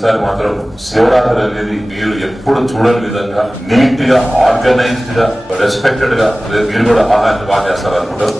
ఈసారి మాత్రం శివరాత్రి అనేది మీరు ఎప్పుడు చూడని విధంగా నీట్ గా ఆర్గనైజ్డ్ గా రెస్పెక్టెడ్ గా మీరు కూడా ఆహారాన్ని బాగా చేస్తారు అనుకుంటారు.